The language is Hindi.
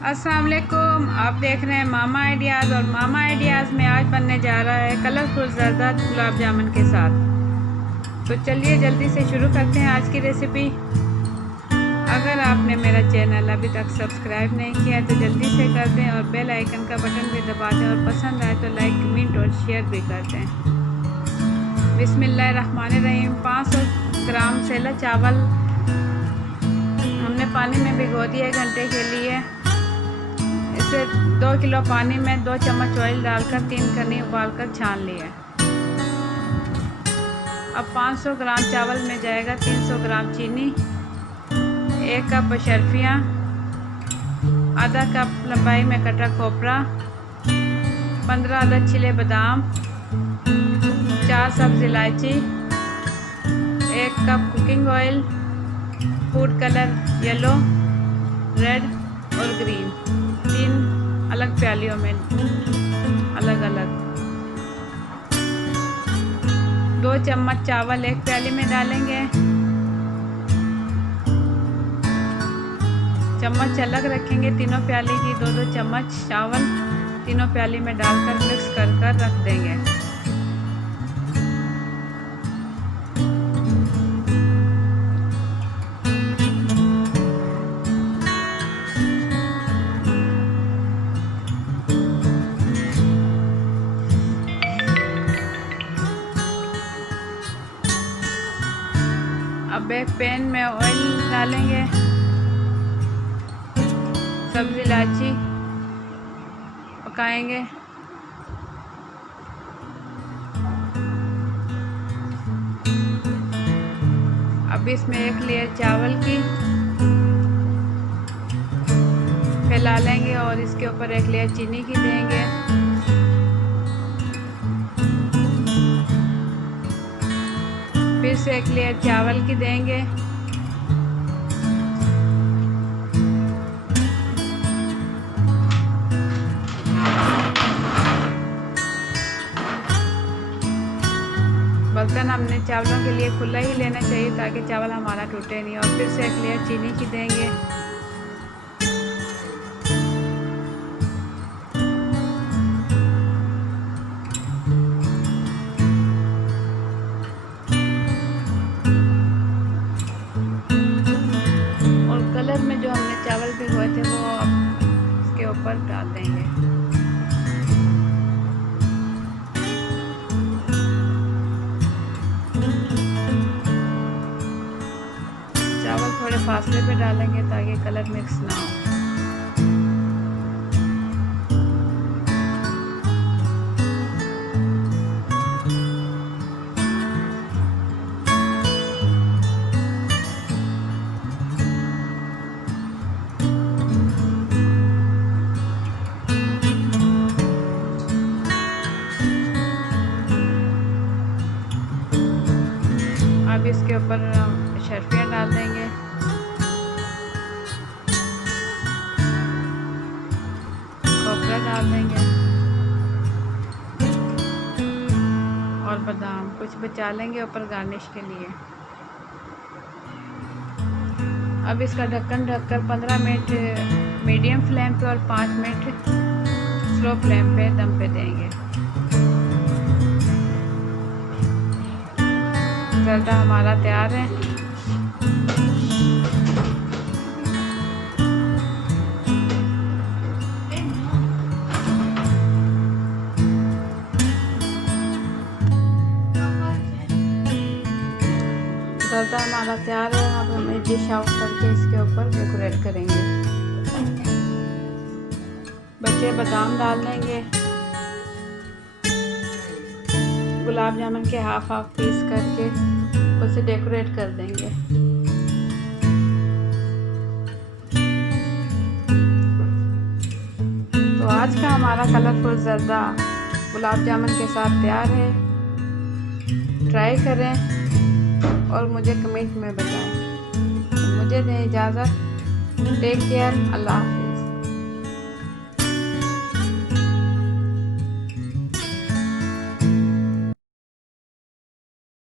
अस्सलाम वालेकुम। आप देख रहे हैं मामा आइडियाज़ और मामा आइडियाज़ में आज बनने जा रहा है कलरफुल ज़रदार गुलाब जामुन के साथ। तो चलिए जल्दी से शुरू करते हैं आज की रेसिपी। अगर आपने मेरा चैनल अभी तक सब्सक्राइब नहीं किया तो जल्दी से कर दें और बेल आइकन का बटन भी दबा दें और पसंद आए तो लाइक कमेंट और शेयर भी कर दें। बिस्मिल्लाहिर्रहमानिर्रहीम। 500 ग्राम सेला चावल हमने पानी में भिगो दिया 1 घंटे के लिए। इसे 2 किलो पानी में 2 चम्मच ऑयल डालकर 3 कनी उबालकर छान लिया। अब 500 ग्राम चावल में जाएगा 300 ग्राम चीनी, 1 कप शर्फियाँ, आधा कप लंबाई में कटा खोपरा, 15 अदद छिले बादाम, 4 सब्ज़ इलायची, 1 cup cooking oil, food colour yellow, red और ग्रीन 3 अलग प्यालियों में अलग अलग। 2 चम्मच चावल 1 प्याली में डालेंगे। चम्मच अलग रखेंगे। तीनों प्याली की 2-2 चम्मच चावल तीनों प्याली में डालकर मिक्स कर रख देंगे। अब एक पैन में ऑयल डालेंगे, सब्ज़ इलायची पकाएंगे। अब इसमें 1 लेयर चावल की फैला लेंगे और इसके ऊपर 1 लेयर चीनी की देंगे। फिर से 1 लेयर चावल की देंगे। बर्तन हमने चावलों के लिए खुला ही लेना चाहिए ताकि चावल हमारा टूटे नहीं। और फिर से 1 लेयर चीनी की देंगे। कलर में जो हमने चावल भिगोए थे वो अब इसके ऊपर डाल देंगे। चावल थोड़े फासले पे डालेंगे ताकि कलर मिक्स ना हो। अब इसके ऊपर शर्फियाँ डाल देंगे। खोपरा डाल देंगे और बादाम कुछ बचा लेंगे ऊपर गार्निश के लिए। अब इसका ढक्कन ढककर 15 मिनट मीडियम फ्लेम पे और 5 मिनट स्लो फ्लेम पे दम पे देंगे। जर्दा हमारा तैयार है। जर्दा हमारा तैयार है। अब हम डिश आउट करके इसके ऊपर डेकोरेट करेंगे। बचे बादाम डाल देंगे। गुलाब जामुन के हाफ पीस करके उसे डेकोरेट कर देंगे। तो आज का हमारा कलरफुल ज़रदा गुलाब जामुन के साथ तैयार है। ट्राई करें और मुझे कमेंट में बताएं। मुझे दें इजाज़त। Take care. अल्लाह हाफ़िज़।